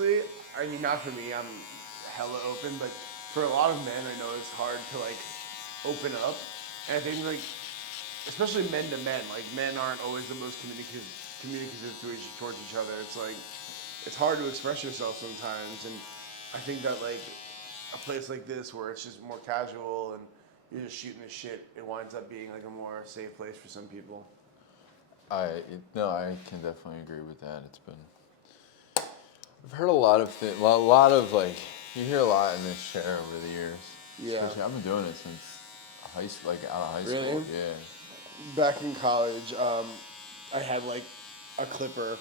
I mean, not for me. I'm hella open, but for a lot of men, I know it's hard to like open up. And I think like, especially men to men, like men aren't always the most communicative towards each other. It's like it's hard to express yourself sometimes, and I think that like a place like this where it's just more casual and you're just shooting the shit, it winds up being like a more safe place for some people. No, I can definitely agree with that. I've heard a lot of things, a lot of like, you hear a lot in this share over the years. Yeah. Especially, I've been doing it since high school, like out of high Really? school. Yeah. Back in college, I had like a clipper,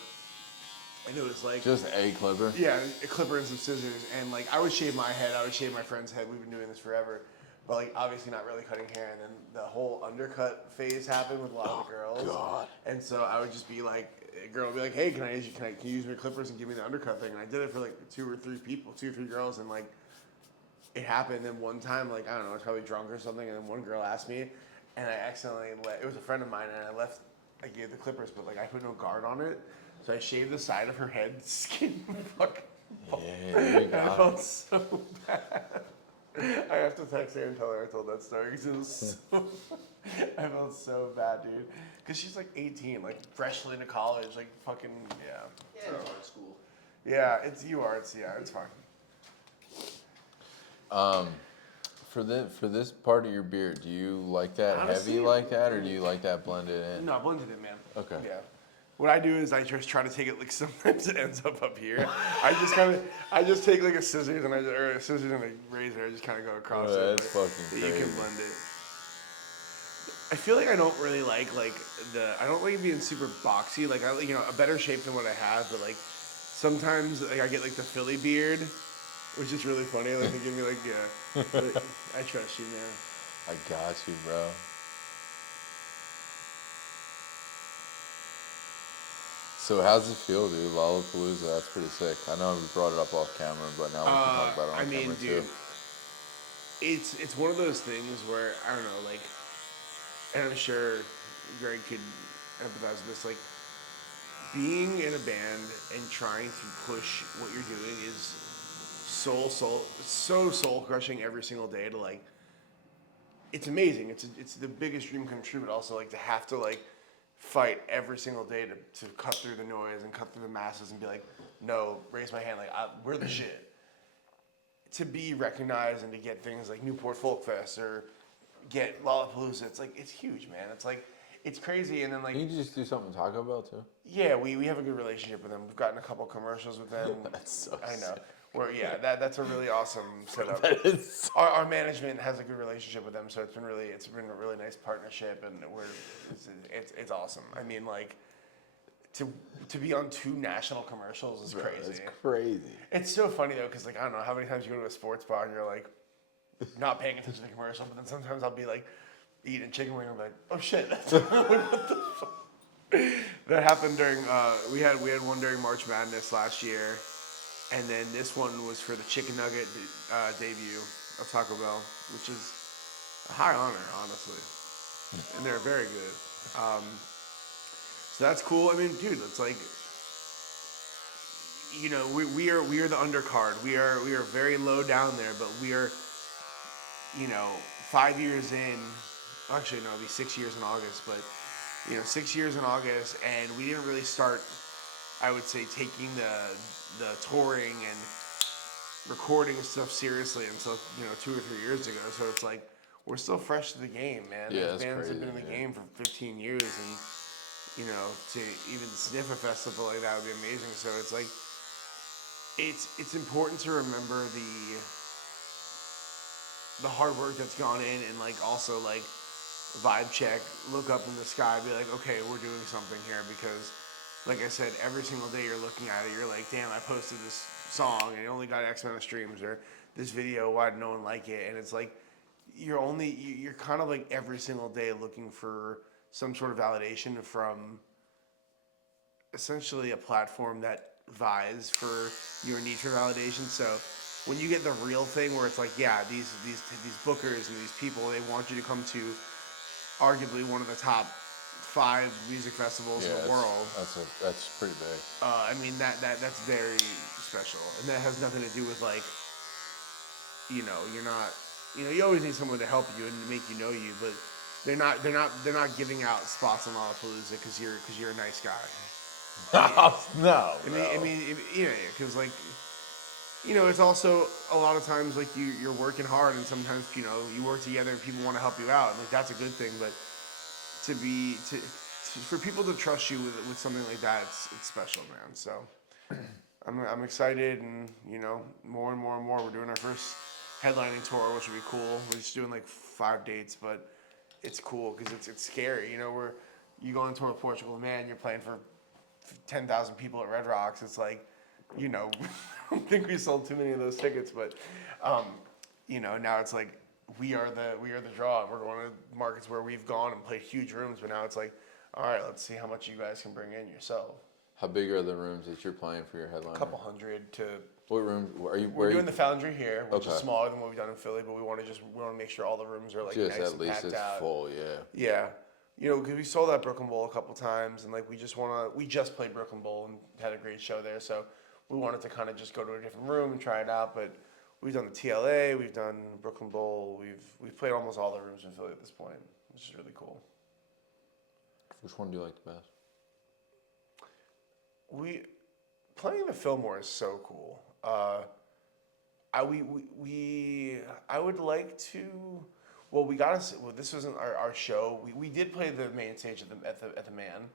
and it was like Just a clipper. yeah, a clipper and some scissors, and like I would shave my head, I would shave my friend's head. We've been doing this forever, but like obviously not really cutting hair. And then the whole undercut phase happened with a lot of the girls. God. And so I would just be like, a girl would be like, "Hey, can you use my clippers and give me the undercut thing?" And I did it for like two or three girls, and like it happened. And one time, like I don't know, I was probably drunk or something, and then one girl asked me, and I accidentally it was a friend of mine, and I gave the clippers, but like I put no guard on it. So I shaved the side of her head, skin fucking. Yeah, you I got felt it. so bad. I have to text her and tell her I told that story because it was so. I felt so bad, dude. Because she's like 18, like freshly into college, like fucking yeah. Yeah, it's art school. Yeah, it's fine. For this part of your beer, do you like that Honestly, heavy like that, or do you like that blended in? No, blended in, man. Okay. Yeah. What I do is I just try to take it like sometimes it ends up here. I just take like a scissors and a scissors and a razor. I just kind of go across Oh, it. that's like, fucking that you can crazy. blend it. I feel like I don't really like I don't like being super boxy. Like a better shape than what I have, but like sometimes like I get like the Philly beard, which is really funny. Like they give me like yeah. But I trust you, man. I got you, bro. So how's it feel, dude? Lollapalooza, that's pretty sick. I know we brought it up off camera, but now we can talk about it I on mean, camera dude, too. it's one of those things where I don't know, like, and I'm sure Greg could empathize with this. Like, being in a band and trying to push what you're doing is so soul crushing every single day. To like, it's amazing. It's the biggest dream come true, but also like to have to like fight every single day to cut through the noise and cut through the masses and be like, no, raise my hand, like we're the shit. To be recognized and to get things like Newport Folk Fest or get Lollapalooza, it's like it's huge, man. It's like it's crazy, and then like Can you just do something with Taco Bell too? yeah, we have a good relationship with them. We've gotten a couple commercials with them. That's so I know. sick. That's a really awesome setup. That is. Our management has a good relationship with them, so it's been a really nice partnership, and it's awesome. I mean, like to be on 2 national commercials is Bro, crazy. that's crazy. It's so funny though, because like I don't know how many times you go to a sports bar and you're like not paying attention to the commercial, but then sometimes I'll be like eating chicken wing and I'm like, oh shit, what the fuck? That happened during we had one during March Madness last year, and then this one was for the chicken nugget debut of Taco Bell, which is a high honor, honestly, and they're very good. So that's cool. I mean, dude, it's like we are the undercard. We are very low down there, but we are 5 years in. Actually, no, it'll be 6 years in August, but 6 years in August, and we didn't really start. I would say taking the touring and recording stuff seriously until 2 or 3 years ago. So it's like we're still fresh to the game, man. Yeah, Those that's bands have crazy, been in the yeah. game for 15 years, and to even sniff a festival like that would be amazing. So it's like it's important to remember the hard work that's gone in, and like also like vibe check, look up in the sky, be like, okay, we're doing something here, because like I said, every single day you're looking at it, you're like, damn, I posted this song and it only got X amount of streams, or this video, why did no one like it? And it's like you're kind of like every single day looking for some sort of validation from essentially a platform that vies for your need for validation. So when you get the real thing where it's like, yeah, these bookers and these people, they want you to come to arguably one of the top 5 music festivals in the world. That's pretty big. I mean that's very special, and that has nothing to do with like, you're not, you always need someone to help you and make you know you, but they're not giving out spots on Lollapalooza because you're a nice guy. No. Because like, it's also a lot of times like you're working hard, and sometimes you work together and people want to help you out, and like that's a good thing. But for people to trust you with something like that, it's special, man. So I'm excited, and more and more and more. We're doing our first headlining tour, which will be cool. We're just doing like 5 dates, but it's cool because it's scary. Where you go on tour with Portugal, man, you're playing for 10,000 people at Red Rocks. It's like, I don't think we sold too many of those tickets, but now it's like we are the draw. We're going to markets where we've gone and played huge rooms, but now it's like, all right, let's see how much you guys can bring in yourself. How big are the rooms that you're playing for your headliner? A couple hundred to. What room are you? We're doing the Foundry here, which is smaller than what we've done in Philly, but we want to make sure all the rooms are like just nice at and least packed it's out. full, yeah. Yeah. Because we sold out Brooklyn Bowl a couple times, and like we just played Brooklyn Bowl and had a great show there, so we wanted to kind of just go to a different room and try it out. But we've done the TLA, we've done Brooklyn Bowl, we've played almost all the rooms in Philly at this point, which is really cool. Which one do you like the best? Playing the Fillmore is so cool. I would like to. Well, this wasn't our show. We did play the main stage at the Man.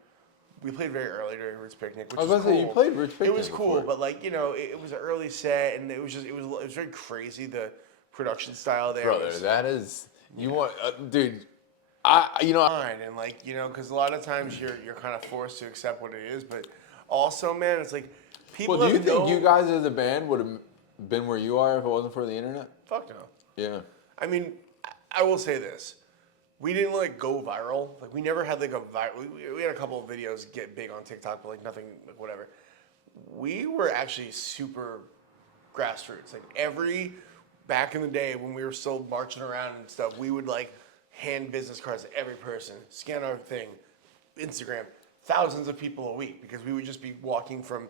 We played very early during Roots Picnic, which I was about to say, you played Roots Picnic. It was cool, before. but like it was an early set, and it was very crazy, the production style there. Brother, that is dude. And like because a lot of times you're kind of forced to accept what it is, but also, man, it's like people. Well, do you think you guys as a band would have been where you are if it wasn't for the internet? Fuck no. Yeah. I mean, I will say this. We didn't like go viral. Like we never had like a viral. We had a couple of videos get big on TikTok, but like nothing, like whatever. We were actually super grassroots. Like back in the day when we were still marching around and stuff, we would like hand business cards to every person, scan our thing, Instagram, thousands of people a week, because we would just be walking from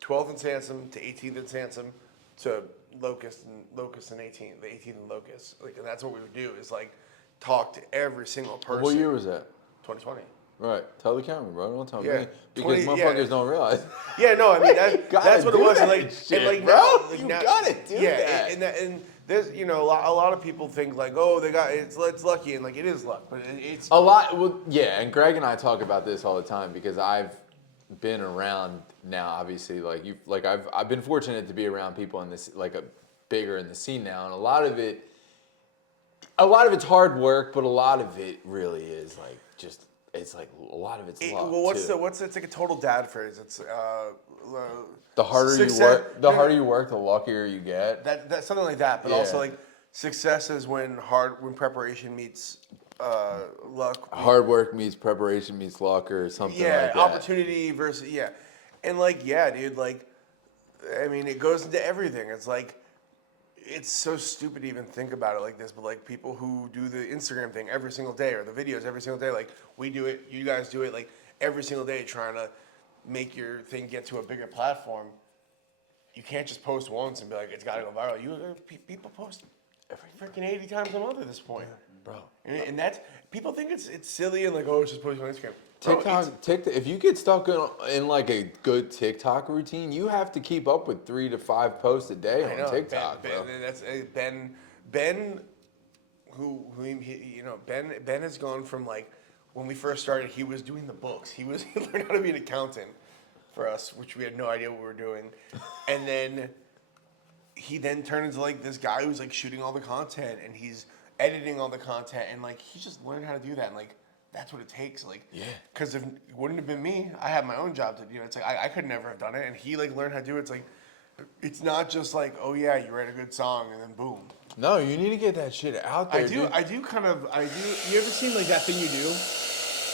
12th and Sansom to 18th and Sansom to Locust and 18th, the 18th and Locust. Like, and that's what we would do is like talk to every single person. What year was that? 2020. Right. Tell the camera, bro. Don't tell Yeah. me. Because motherfuckers don't realize. Yeah, no, I mean, that's what it was. Shit, bro. You gotta do that. And there's, a lot of people think like, oh, it's lucky, and like it is luck, but it's a lot. Well, yeah, and Greg and I talk about this all the time because I've been around now. Obviously, I've been fortunate to be around people in this bigger in the scene now, and a lot of it's hard work, but a lot of it really is like just. It's like a lot of it's luck. Well, it's like a total dad phrase. It's the harder you work, the luckier you get. That's something like that. But also like success is when preparation meets luck. Hard work meets preparation meets luck, or something like that. Yeah, opportunity versus and dude. Like, I mean, it goes into everything. It's like. It's so stupid to even think about it like this, but like people who do the Instagram thing every single day or the videos every single day, like we do it, you guys do it, like every single day trying to make your thing get to a bigger platform. You can't just post once and be like, it's got to go viral. People post every freaking 80 times a month at this point. Bro. And that's, people think it's silly and like, oh, it's just posting on Instagram. TikTok, if you get stuck in like a good TikTok routine, you have to keep up with 3 to 5 posts a day on TikTok. Ben has gone from like when we first started, he was doing the books. He learned how to be an accountant for us, which we had no idea what we were doing, and then he turned into like this guy who's like shooting all the content and he's editing all the content, and like he just learned how to do that, and like. That's what it takes, like, because if it wouldn't have been me, I have my own job to do. It's like I could never have done it, and he like learned how to do it. It's like, it's not just like, oh yeah, you write a good song and then boom. No, you need to get that shit out there. I do. You ever seen like That Thing You Do?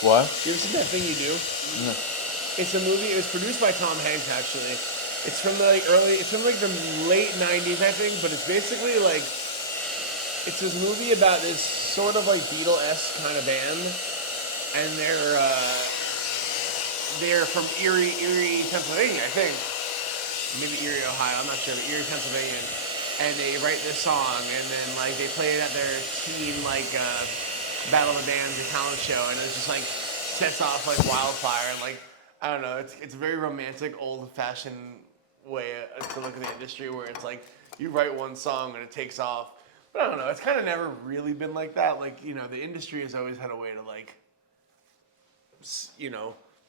What? You ever seen That Thing You Do? No. It's a movie. It was produced by Tom Hanks actually. It's from the late '90s, I think, but it's basically like, it's this movie about this sort of like Beatle-esque kind of band. And they're from Erie, Pennsylvania, I think. maybe Erie, Ohio, I'm not sure, but Erie, Pennsylvania, and they write this song, and then like they play it at their teen like Battle of the Bands or talent show, and it's just like sets off like wildfire, and like I don't know, it's a very romantic, old-fashioned way to look at the industry where it's like you write one song and it takes off. But I don't know, it's kind of never really been like that. Like the industry has always had a way to like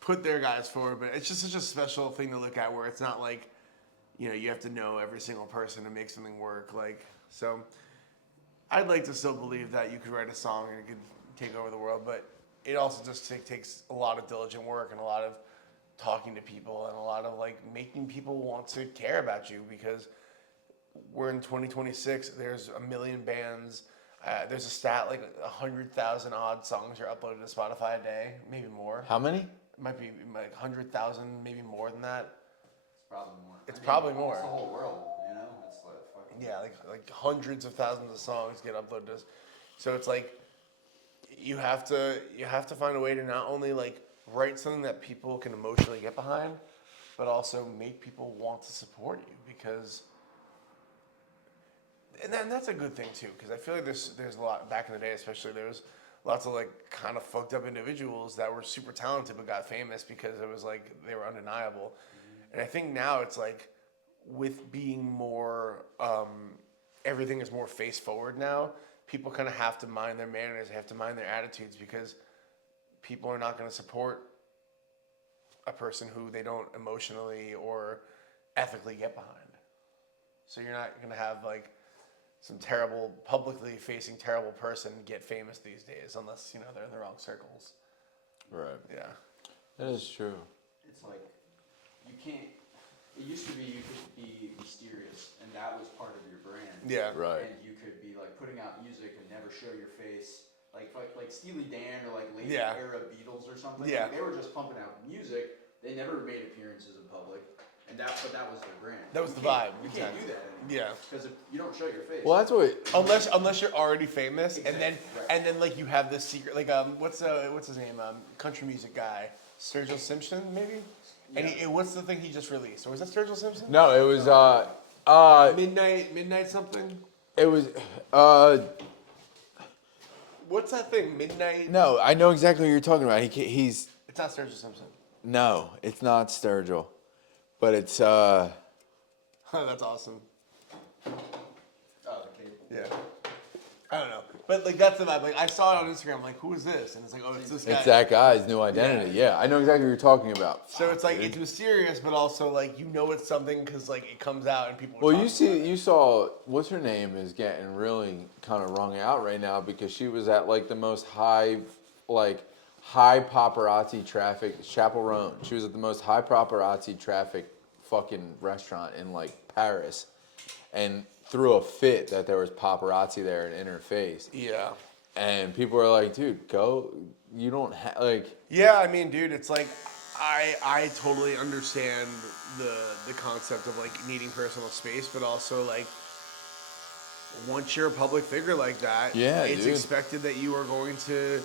put their guys forward, but it's just such a special thing to look at where it's not like you have to know every single person to make something work. Like, so I'd like to still believe that you could write a song and it could take over the world, but it also just takes a lot of diligent work and a lot of talking to people and a lot of like making people want to care about you, because we're in 2026. There's a million bands. There's a stat like 100,000 odd songs are uploaded to Spotify a day, maybe more. How many? It might be like 100,000, maybe more than that. Probably more. It's probably more. It's the whole world, you know? It's like fucking... Yeah, like hundreds of thousands of songs get uploaded. So it's like you have to find a way to not only like write something that people can emotionally get behind, but also make people want to support you, because and that's a good thing too, because I feel like there's a lot back in the day, especially there was lots of like kind of fucked up individuals that were super talented but got famous because it was like they were undeniable. And I think now it's like with being more everything is more face forward now. People kind of have to mind their manners, they have to mind their attitudes, because people are not going to support a person who they don't emotionally or ethically get behind. So you're not going to have like some terrible, publicly facing terrible person get famous these days, unless they're in the wrong circles. Right. Yeah. That is true. It's like, you can't... It used to be you could be mysterious, and that was part of your brand. Yeah. Right. And you could be like putting out music and never show your face. Like Steely Dan or like late Yeah. era Beatles or something. Yeah. Like, they were just pumping out music. They never made appearances in public. But that was their brand. That was the can't- vibe. You can't do that anymore. Yeah. Because if you don't show your face. Well, that's what. Unless you're already famous, Exactly, and then like you have this secret, like what's his name, country music guy, Sturgill Simpson maybe. And Yeah. what's the thing he just released? Or was that Sturgill Simpson? No, it was. Midnight something. It was. What's that thing? Midnight. No, I know exactly what you're talking about. He's. It's not Sturgill Simpson. No, it's not Sturgill, but it's. Oh, that's awesome. Oh, the cable. Yeah. I don't know, but like that's the vibe. Like I saw it on Instagram. Like, who is this? And it's like, oh, it's this guy. It's that guy's new identity. Yeah, I know exactly what you're talking about. So it's like Dude. it's mysterious, but also like it's something because like it comes out and people. Well, you saw what's her name is getting really kind of wrung out right now because she was at like the most high paparazzi traffic Chapel Roan. She was at the most high paparazzi traffic fucking restaurant in like Paris, and threw a fit that there was paparazzi there and in her face. Yeah. And people were like, dude, go. You don't have like. Yeah, I mean, dude, it's like I totally understand the concept of like needing personal space, but also like once you're a public figure like that, Yeah, it's dude. expected that you are going to.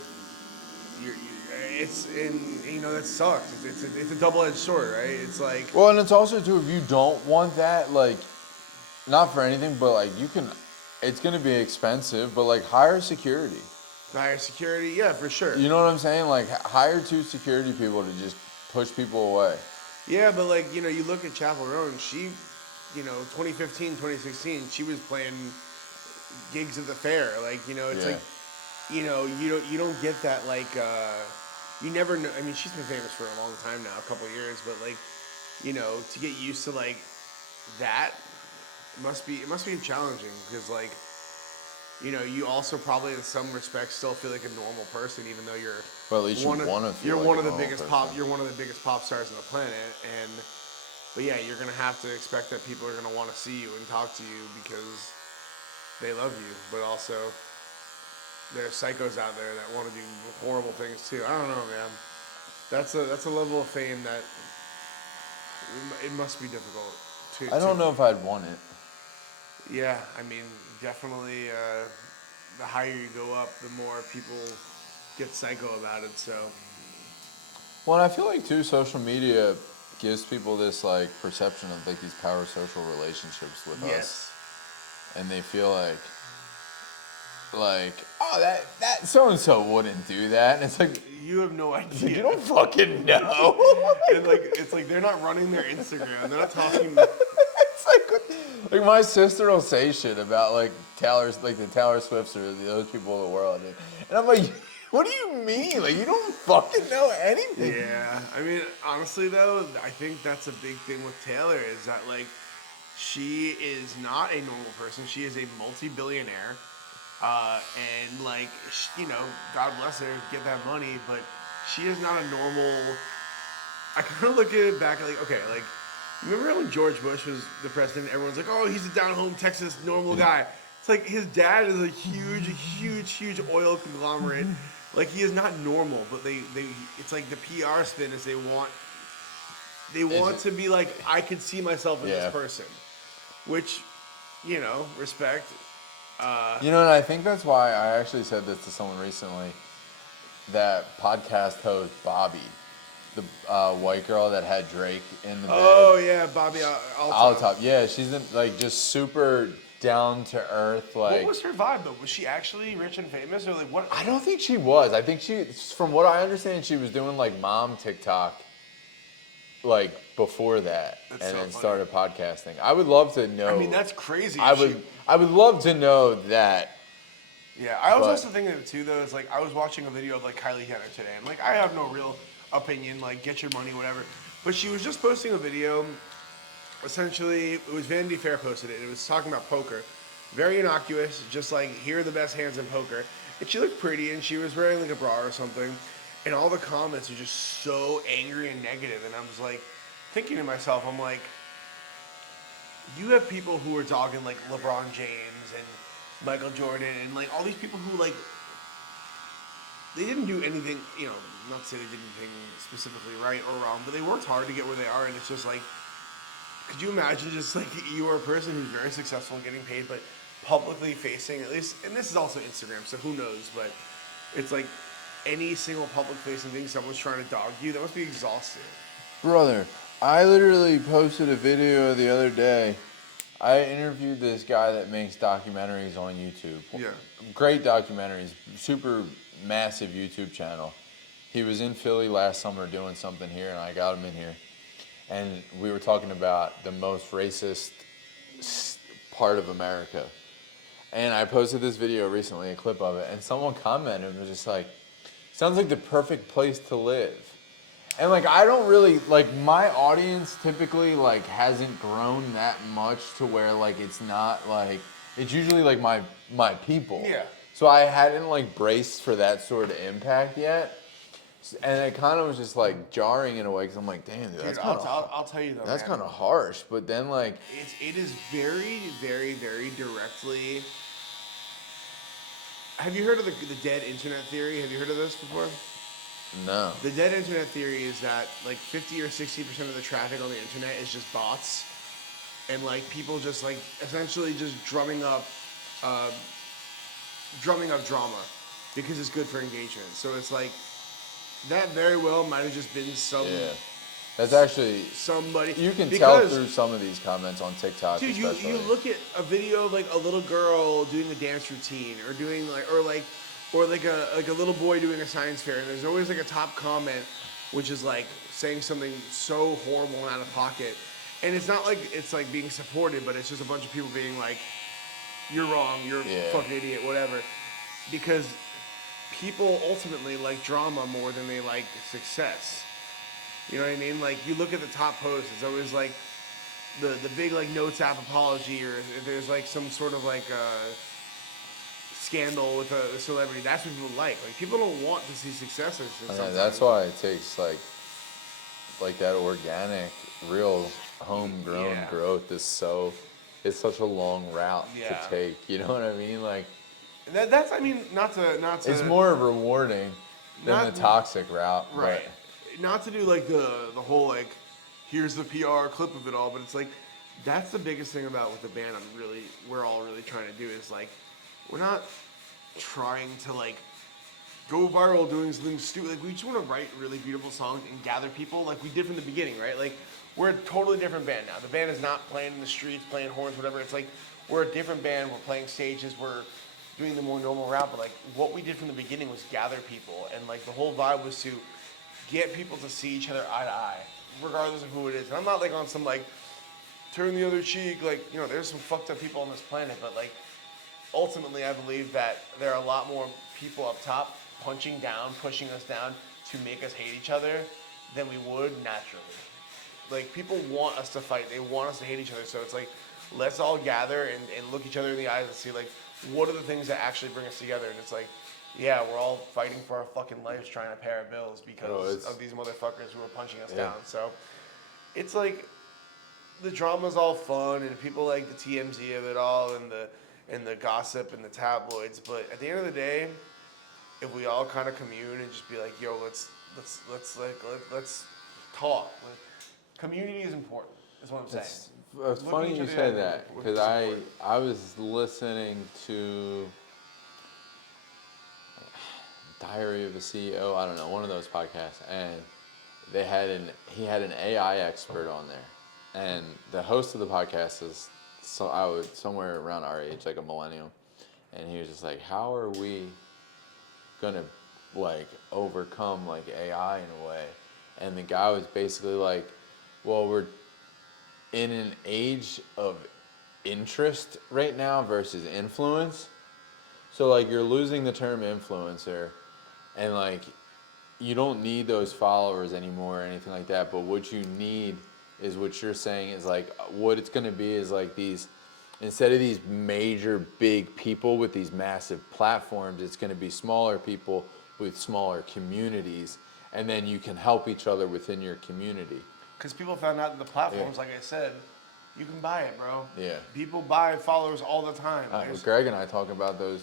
That sucks. It's a double-edged sword, right? It's like. Well, and it's also too if you don't want that, like, not for anything, but like you can. It's gonna be expensive, but like hire security. Higher security, yeah, for sure. You know what I'm saying? Like hire 2 security people to just push people away. Yeah, but like, you look at Chapel Roan, she, 2015, 2016, she was playing gigs at the fair. Like, it's Yeah. like, you don't get that, like, you never know. I mean, she's been famous for a long time now, a couple of years, but like, to get used to like that, it must be challenging because like, you also probably in some respects still feel like a normal person, even though you're Well, at least you want to feel like one a of the normal biggest person. you're one of the biggest pop stars on the planet, but yeah, you're gonna have to expect that people are gonna want to see you and talk to you because they love you, but also there's psychos out there that want to do horrible things too. I don't know, man. That's a level of fame that it must be difficult to. I don't know if I'd want it. Yeah, I mean, definitely. The higher you go up, the more people get psycho about it. So. Well, and I feel like too, social media gives people this like perception of like these power social relationships with us, and they feel like oh that so and so wouldn't do that, and it's like You have no you idea. don't fucking know. And like it's like they're not running their Instagram. They're not talking. It's like my sister will say shit about like the Taylor Swifts or the other people in the world, and I'm like, what do you mean? Like you don't fucking know anything. Yeah, I mean, honestly though, I think that's a big thing with Taylor is that like she is not a normal person. She is a multi-billionaire, and like God bless her, get that money, but she is not a normal. I kind of look at it back like okay, like remember when George Bush was the president? Everyone's like, oh, he's a down-home Texas normal guy. It's like his dad is a huge oil conglomerate. Like he is not normal, but they it's like the PR spin is they want to be like I could see myself in this person, which respect. And I think that's why I actually said this to someone recently. That podcast host Bobby, the white girl that had Drake in the bed. Oh yeah, Bobby Altop. Yeah, she's like just super down to earth. Like, what was her vibe though? Was she actually rich and famous, or like what? I don't think she was. I think from what I understand, she was doing like mom TikTok, like before that, That's and so then funny. started podcasting. I would love to know. I mean, that's crazy. I would love to know that. Yeah, I was also thinking of it too, though. It's like I was watching a video of like Kylie Jenner today, and like I have no real opinion, like get your money, whatever. But she was just posting a video. Essentially, it was Vanity Fair posted it. It was talking about poker, very innocuous, just like here are the best hands in poker. And she looked pretty, and she was wearing like a bra or something. And all the comments are just so angry and negative, and I was like thinking to myself, I'm like, you have people who are dogging like LeBron James and Michael Jordan and like all these people who like they didn't do anything, not to say they did anything specifically right or wrong, but they worked hard to get where they are, and it's just like, could you imagine just like you are a person who's very successful getting paid, but publicly facing at least, and this is also Instagram, so who knows, but it's like any single public facing thing someone's trying to dog you, that must be exhausting. Brother, I literally posted a video the other day. I interviewed this guy that makes documentaries on YouTube. Yeah. Great documentaries, super massive YouTube channel. He was in Philly last summer doing something here, and I got him in here. And we were talking about the most racist part of America. And I posted this video recently, a clip of it, and someone commented and was just like, sounds like the perfect place to live. And like I don't really like my audience typically like hasn't grown that much to where like it's not like it's usually like my people. Yeah. So I hadn't like braced for that sort of impact yet, and it kind of was just like jarring in a way because I'm like, damn, dude, that's kind of I'll tell you though, that's man. kind of harsh. But then like It is very, very, very directly. Have you heard of the dead internet theory? Have you heard of this before? no. The dead internet theory is that like 50 or 60% of the traffic on the internet is just bots, and like people just like essentially just drumming up drama because it's good for engagement. So it's like that very well might have just been some. Yeah. That's actually somebody. You can tell through some of these comments on TikTok. Dude, you look at a video of like a little girl doing a dance routine, or doing like a little boy doing a science fair, and there's always like a top comment, which is like saying something so horrible and out of pocket, and it's not like it's like being supported, but it's just a bunch of people being like, "You're wrong, you're a fucking idiot," whatever, because people ultimately like drama more than they like success. You know what I mean? Like, you look at the top posts, it's always like the big like notes app apology, or if there's like some sort of like scandal with a celebrity, that's what people like. Like, people don't want to see successes. That's why it takes like that organic, real homegrown growth is it's such a long route to take. You know what I mean? Like that's I mean not to. It's more rewarding than the toxic route, right? Not to do like the whole like here's the PR clip of it all, but it's like that's the biggest thing about with the band we're all really trying to do is like we're not trying to like go viral doing something stupid. Like we just want to write really beautiful songs and gather people, like we did from the beginning, right? Like we're a totally different band now. The band is not playing in the streets, playing horns, whatever. It's like we're a different band. We're playing stages. We're doing the more normal route. But like what we did from the beginning was gather people, and like the whole vibe was to get people to see each other eye to eye, regardless of who it is. And I'm not like on some like turn the other cheek, like there's some fucked up people on this planet, but like ultimately I believe that there are a lot more people up top punching down, pushing us down to make us hate each other than we would naturally. Like people want us to fight, they want us to hate each other, so it's like let's all gather and look each other in the eyes and see like what are the things that actually bring us together. And it's like, yeah, we're all fighting for our fucking lives trying to pay our bills because of these motherfuckers who are punching us down. So it's like the drama's all fun and people like the TMZ of it all and the gossip and the tabloids, but at the end of the day, if we all kind of commune and just be like, yo, let's talk. Community is important. Is what I'm saying. It's funny you say that because I was listening to Diary of a CEO. I don't know, one of those podcasts, and he had an AI expert on there, and the host of the podcast is somewhere around our age, like a millennial, and he was just like, how are we gonna like overcome like AI in a way? And the guy was basically like, well, we're in an age of interest right now versus influence. So like you're losing the term influencer, and like you don't need those followers anymore or anything like that, but what you need is what you're saying is like what it's going to be is like these, instead of these major big people with these massive platforms, it's going to be smaller people with smaller communities, and then you can help each other within your community. Because people found out that the platforms, like I said, you can buy it, bro. Yeah. People buy followers all the time. Greg and I talk about the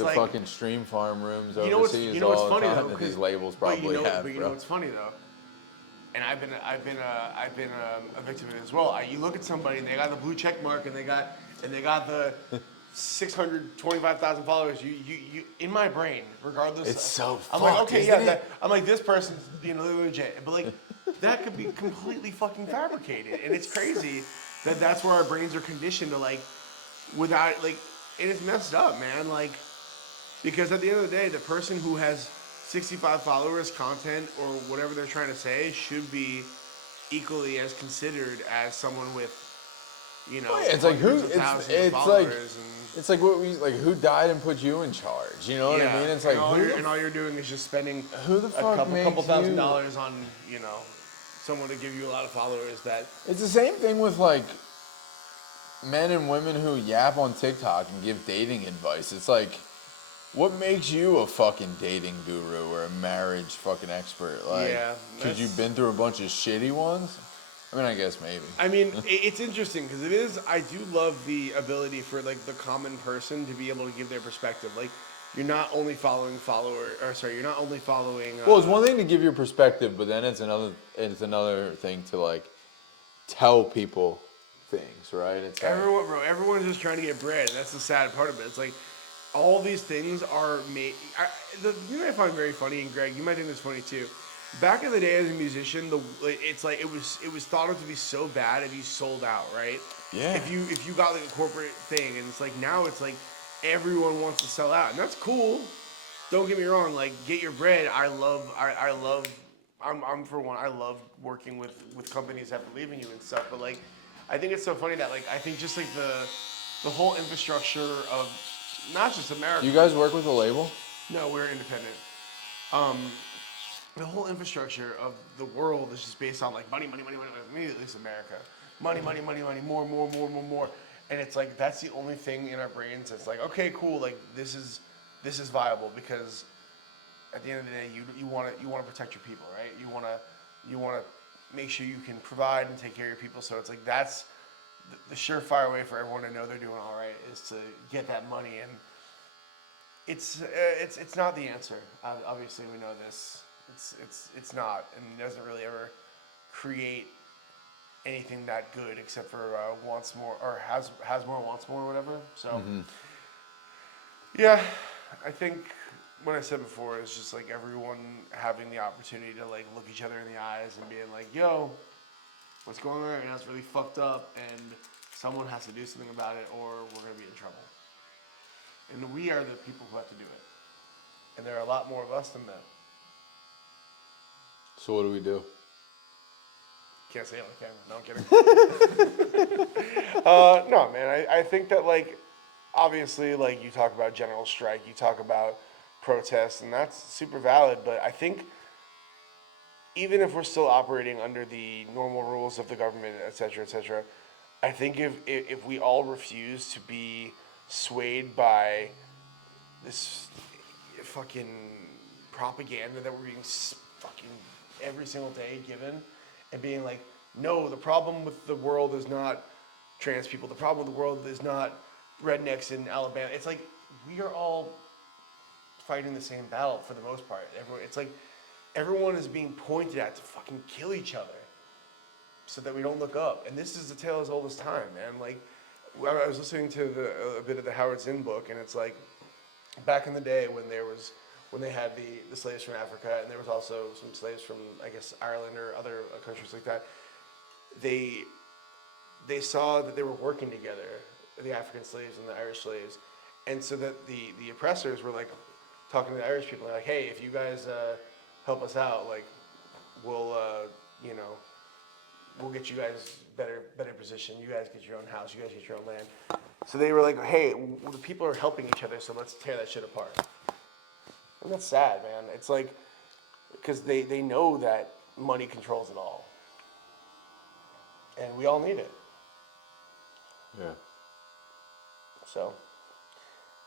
like, fucking stream farm rooms overseas all the time that these labels probably have. But you know what's funny though, and I've been a victim of it as well. You look at somebody and they got the blue check mark and they got the 625,000 followers. You in my brain, regardless. It's so. I'm like, okay, yeah. I'm like, this person's legit, but like. That could be completely fucking fabricated, and it's crazy that that's where our brains are conditioned to like, without like, and it's messed up, man. Like, because at the end of the day, the person who has 65 followers, content, or whatever they're trying to say should be equally as considered as someone with, it's like who, it's like what we like. Who died and put you in charge? You know what I mean? It's like and all you're doing is just spending who the fuck a couple $1,000s on someone to give you a lot of followers. That it's the same thing with like men and women who yap on TikTok and give dating advice. It's like, what makes you a fucking dating guru or a marriage fucking expert? Like, because you've been through a bunch of shitty ones. I mean, I guess maybe. I mean, it's interesting because it is. I do love the ability for like the common person to be able to give their perspective. Like, you're not only following you're not only following. Well, it's one thing to give your perspective, but then it's another thing to like tell people things, right? It's everyone, bro. Everyone's just trying to get bread. That's the sad part of it. It's like all these things are made. The thing I find very funny, and Greg, you might think this funny too. Back in the day as a musician, it's like it was thought of to be so bad if you sold out, right? Yeah. If you got like a corporate thing, and it's like now it's like everyone wants to sell out, and that's cool. Don't get me wrong, like get your bread. I'm for one. I love working with companies that believe in you and stuff. But like, I think it's so funny that like I think just like the whole infrastructure of not just America. You guys work with a label? No, we're independent. The whole infrastructure of the world is just based on like money, at least America. Money, more. And it's like that's the only thing in our brains that's like, okay, cool, like this is viable because at the end of the day you want to protect your people, right? You want to make sure you can provide and take care of your people. So it's like that's the surefire way for everyone to know they're doing all right is to get that money, and it's not the answer. Obviously we know this. It's not, and it doesn't really ever create anything that good except for wants more or has more wants more or whatever. So yeah, I think what I said before is just like everyone having the opportunity to like look each other in the eyes and being like, yo, what's going on right now is really fucked up and someone has to do something about it or we're going to be in trouble. And we are the people who have to do it. And there are a lot more of us than them. So what do we do? Can't say it on camera. No, I'm kidding. No, man. I think that, like, obviously, like, you talk about general strike, you talk about protests, and that's super valid. But I think even if we're still operating under the normal rules of the government, et cetera, I think if we all refuse to be swayed by this fucking propaganda that we're being fucking every single day given, and being like, no, the problem with the world is not trans people. The problem with the world is not rednecks in Alabama. It's like we are all fighting the same battle for the most part. It's like everyone is being pointed at to fucking kill each other so that we don't look up. And this is the tale as old as time, man. Like, I was listening to a bit of the Howard Zinn book, and it's like back in the day when they had the slaves from Africa, and there was also some slaves from, I guess, Ireland or other countries like that. They saw that they were working together, the African slaves and the Irish slaves, and so that the oppressors were like talking to the Irish people, like, hey, if you guys help us out, like, we'll get you guys better position. You guys get your own house. You guys get your own land. So they were like, hey, the people are helping each other, so let's tear that shit apart. And that's sad, man. It's like, because they know that money controls it all. And we all need it. Yeah. So,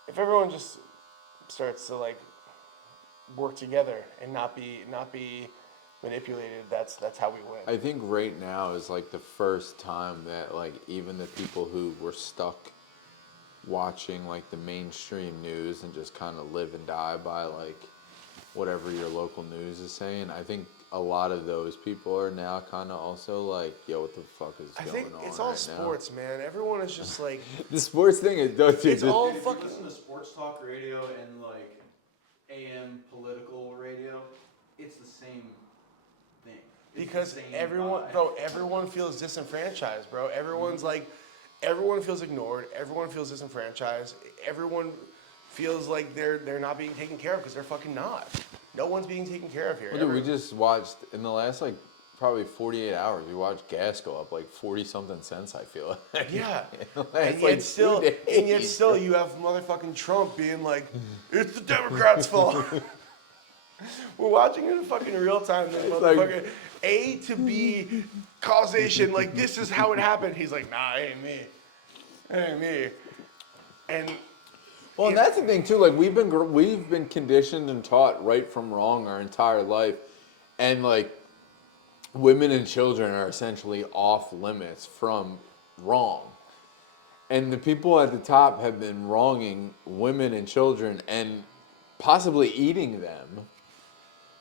if everyone just starts to like work together and not be manipulated, that's how we win. I think right now is like the first time that like even the people who were stuck watching like the mainstream news and just kind of live and die by like whatever your local news is saying, I think a lot of those people are now kind of also like, yo, what the fuck is going on? I think it's all sports, man. Everyone is just like the sports thing is it's all If fucking. you listen to sports talk radio and like AM political radio, it's the same thing. It's Because the same everyone, vibe. bro, everyone feels disenfranchised, bro. Everyone's like, everyone feels ignored. Everyone feels disenfranchised. Everyone feels like they're not being taken care of because they're fucking not. No one's being taken care of here. Well, dude, we just watched in the last like probably 48 hours. We watched gas go up like 40 something cents. I feel like. Yeah, and yet still, you have motherfucking Trump being like, it's the Democrats' fault. We're watching it in fucking real time. This motherfucker, A to B causation. Like, this is how it happened. He's like, nah, it ain't me. It ain't me. And well, and that's the thing too. Like we've been conditioned and taught right from wrong our entire life, and like women and children are essentially off limits from wrong. And the people at the top have been wronging women and children and possibly eating them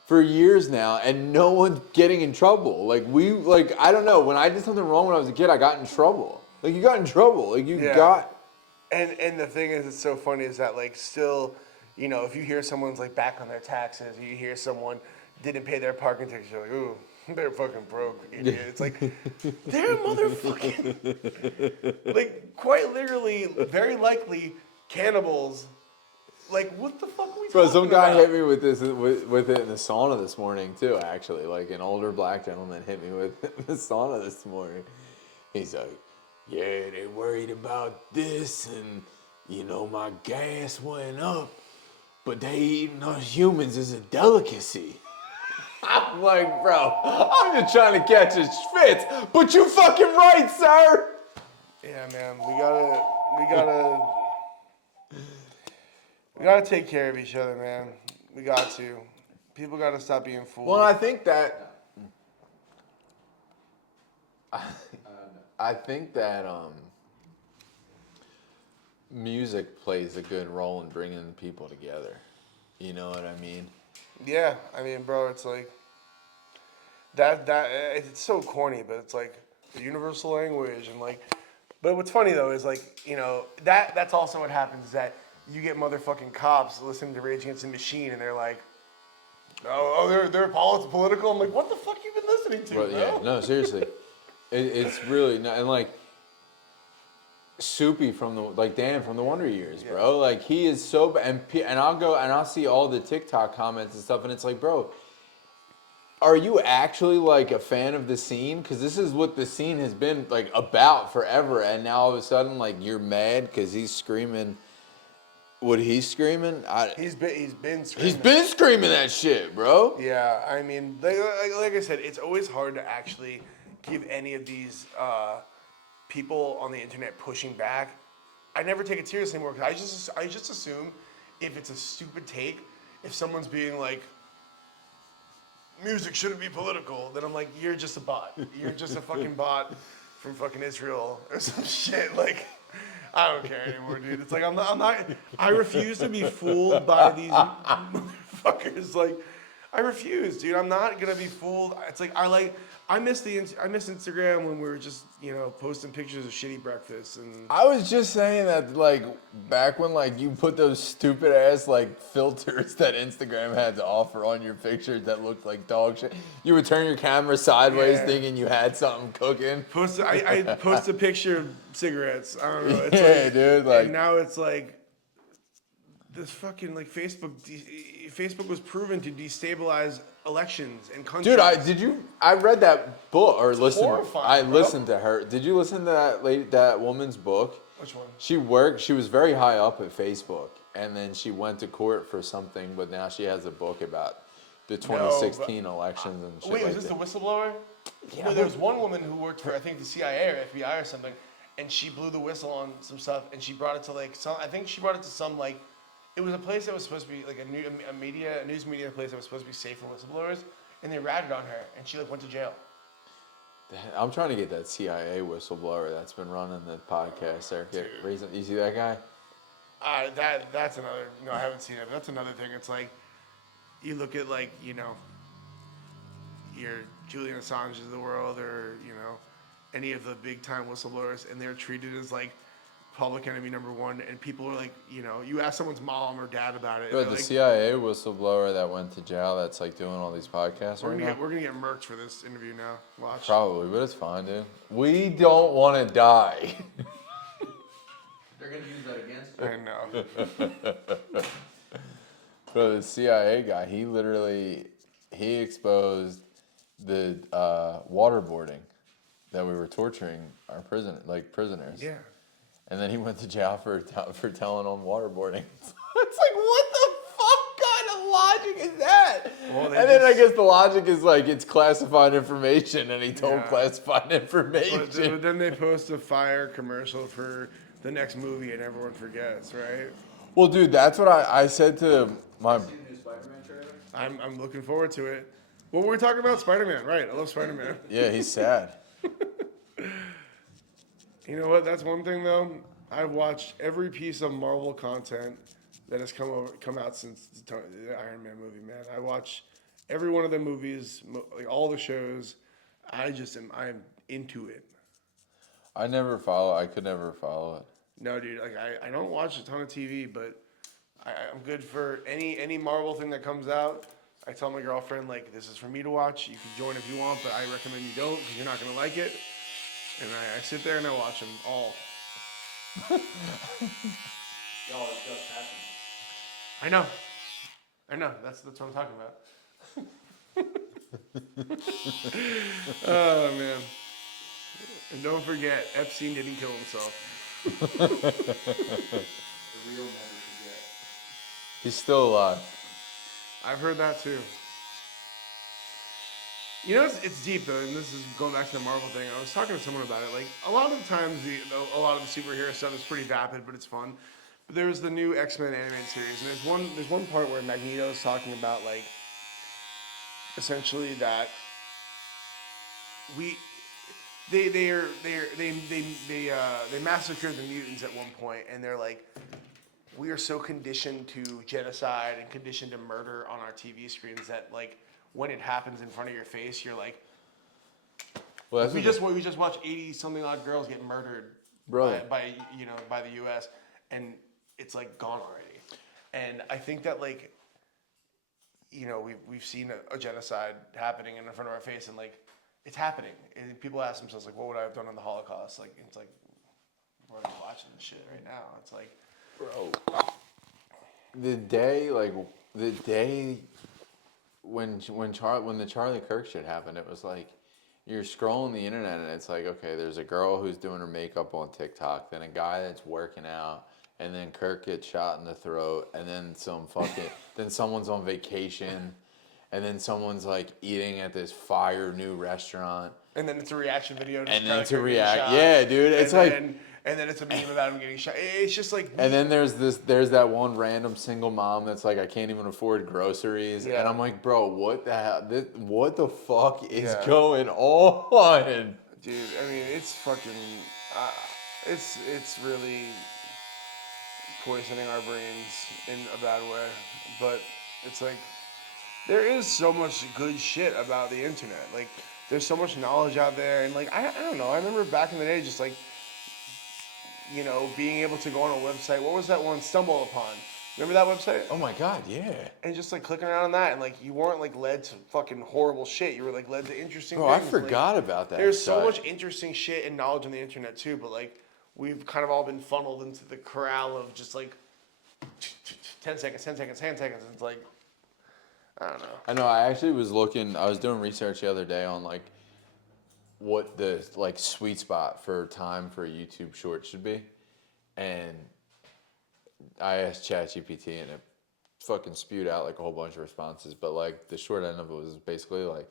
for years now, and no one's getting in trouble. I don't know. When I did something wrong when I was a kid, I got in trouble. Like you got in trouble. Like you got. And the thing is, it's so funny is that like still, if you hear someone's like back on their taxes, you hear someone didn't pay their parking tickets, you're like, ooh, they're fucking broke, idiot. It's like, they're motherfucking, like quite literally, very likely cannibals. Like, what the fuck are we talking about? Some guy hit me with this with it in the sauna this morning too. Actually, like an older black gentleman hit me with it in the sauna this morning. He's like, yeah, they worried about this, and my gas went up, but they eating us humans is a delicacy. I'm like, bro, I'm just trying to catch his fits, but you fucking right, sir. Yeah, man, we gotta take care of each other, man. We got to. People gotta stop being fools. Well, I think that. I think that music plays a good role in bringing people together. You know what I mean? Yeah, I mean, bro, it's like that. It's so corny, but it's like the universal language, and like. But what's funny though is like that's also what happens is that you get motherfucking cops listening to Rage Against the Machine, and they're like, they're political. I'm like, what the fuck you been listening to, But bro? yeah, no, seriously, it's really not, and like Soupy from Dan from the Wonder Years, bro. Like he is so and I'll go and I'll see all the TikTok comments and stuff, and it's like, bro, are you actually like a fan of the scene? Because this is what the scene has been like about forever, and now all of a sudden, like you're mad because he's screaming. What he's screaming? He's been screaming. He's been screaming that shit, bro. Yeah, I mean, like I said, it's always hard to actually give any of these people on the internet pushing back. I never take it seriously anymore because I just assume if it's a stupid take, if someone's being like, music shouldn't be political, then I'm like, you're just a bot. You're just a fucking bot from fucking Israel or some shit. Like, I don't care anymore, dude. It's like I refuse to be fooled by these motherfuckers. Like, I refuse, dude. I'm not gonna be fooled. It's like I miss Instagram when we were just, posting pictures of shitty breakfast and. I was just saying that, like, back when, like, you put those stupid ass, like, filters that Instagram had to offer on your pictures that looked like dog shit. You would turn your camera sideways thinking you had something cooking. I post a picture of cigarettes. I don't know. It's dude. Like, and now it's like this fucking Facebook was proven to destabilize elections and countries. Dude, I read that book or listened. horrifying, I bro. listened to her. Did you listen to that woman's book? Which one? She was very high up at Facebook, and then she went to court for something, but now she has a book about the 2016 elections and shit. Wait, like was this that. the whistleblower? Yeah, No, there was one woman who worked for, I think, the CIA or FBI or something, and she blew the whistle on some stuff, and she brought it to it was a place that was supposed to be like a news media place that was supposed to be safe for whistleblowers, and they ratted on her, and she went to jail. I'm trying to get that CIA whistleblower that's been running the podcast circuit. Recently, you see that guy? That's another. No, I haven't seen it. But that's another thing. It's like you look at your Julian Assange of the world, or any of the big time whistleblowers, and they're treated as like public enemy number one, and people are like, you ask someone's mom or dad about it. But the like, CIA whistleblower that went to jail that's like doing all these podcasts right now? We're gonna get murked for this interview now. Watch. Probably, but it's fine, dude. We don't want to die. They're gonna use that against you. I know. Bro, the CIA guy, he exposed the waterboarding that we were torturing our prisoners. Yeah. And then he went to jail for telling on waterboarding. It's like, what the fuck kind of logic is that? Well, and then I guess the logic is like, it's classified information, and he told classified information. But then they post a fire commercial for the next movie, and everyone forgets, right? Well, dude, that's what I said to my... Seen the new Spider-Man trailer? I'm looking forward to it. What were we talking about? Spider-Man, right? I love Spider-Man. Yeah, he's sad. You know what? That's one thing though. I've watched every piece of Marvel content that has come out since the Iron Man movie. Man, I watch every one of the movies, like all the shows. I'm into it. I could never follow it. No, dude. Like I don't watch a ton of TV, but I'm good for any Marvel thing that comes out. I tell my girlfriend, like, this is for me to watch. You can join if you want, but I recommend you don't because you're not gonna like it. And I sit there and I watch them all. Y'all, it's just happening. I know. That's what I'm talking about. Oh man! And don't forget, Epstein didn't kill himself. The real never forget. He's still alive. I've heard that too. You know, it's deep though, and this is going back to the Marvel thing. I was talking to someone about it. Like, a lot of times, a lot of the superhero stuff is pretty vapid, but it's fun. But there's the new X-Men animated series, and there's one part where Magneto's talking about, like, essentially that they massacred the mutants at one point, and they're like, we are so conditioned to genocide and conditioned to murder on our TV screens that, like, when it happens in front of your face, you're like, Well, that's we just watched 80-something odd girls get murdered Bro. by the U.S. and it's like gone already. And I think that like, you know, we've seen a genocide happening in front of our face, and like it's happening. And people ask themselves like, what would I have done in the Holocaust? Like it's like we're watching this shit right now. It's like, Bro, the day when the Charlie Kirk shit happened, it was like you're scrolling the internet and it's like, okay, there's a girl who's doing her makeup on TikTok, then a guy that's working out, and then Kirk gets shot in the throat, and then then someone's on vacation, and then someone's like eating at this fire new restaurant. and then it's a reaction video. To And then to Kirk getting react, shot, yeah, dude, it's and like, then it's a meme about him getting shot. It's just like, and then there's that one random single mom that's like, I can't even afford groceries, Yeah. and I'm like, bro, what the hell? What the fuck is Yeah. going on? dude, I mean, it's fucking, it's really poisoning our brains in a bad way. But it's like, there is so much good shit about the internet. Like, there's so much knowledge out there, and like, I don't know. I remember back in the day, just like, you know, being able to go on a website. What was that one? Stumble Upon. Remember that website? Oh my god, yeah. And just like clicking around on that, and like you weren't like led to fucking horrible shit. You were like led to interesting Bro, I things. forgot like, about that. There's so site. much interesting shit and knowledge on the internet too, but like we've kind of all been funneled into the corral of just like 10 seconds, 10 seconds, 10 seconds. It's like, I don't know. I know. I actually was doing research the other day on like what the like sweet spot for time for a YouTube short should be, and I asked ChatGPT and it fucking spewed out like a whole bunch of responses, but like the short end of it was basically like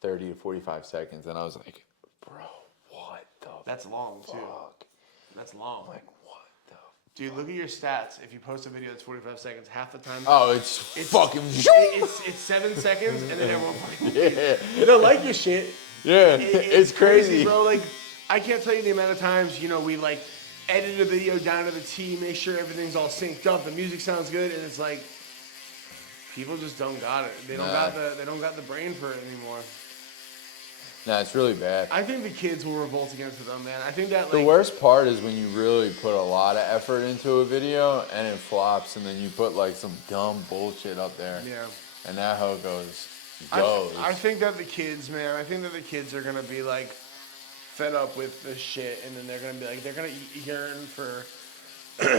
30 to 45 seconds, and I was like, bro, what the That's long too. fuck? That's long. Like what the? Dude, look at your stats. If you post a video that's 45 seconds, half the time. Oh, it's fucking. It's 7 seconds, and then everyone fucking. Yeah. They don't like your shit. Yeah, it's crazy, bro. Like, I can't tell you the amount of times, you know, we like edit a video down to the T, make sure everything's all synced up, the music sounds good, and it's like people just don't got it. They don't got the brain for it anymore. Nah, it's really bad. I think the kids will revolt against it though, man. I think that like The worst part is when you really put a lot of effort into a video and it flops, and then you put like some dumb bullshit up there. Yeah. And that hoe goes. I think that the kids, man, I think that the kids are gonna be like fed up with this shit, and then they're gonna yearn for,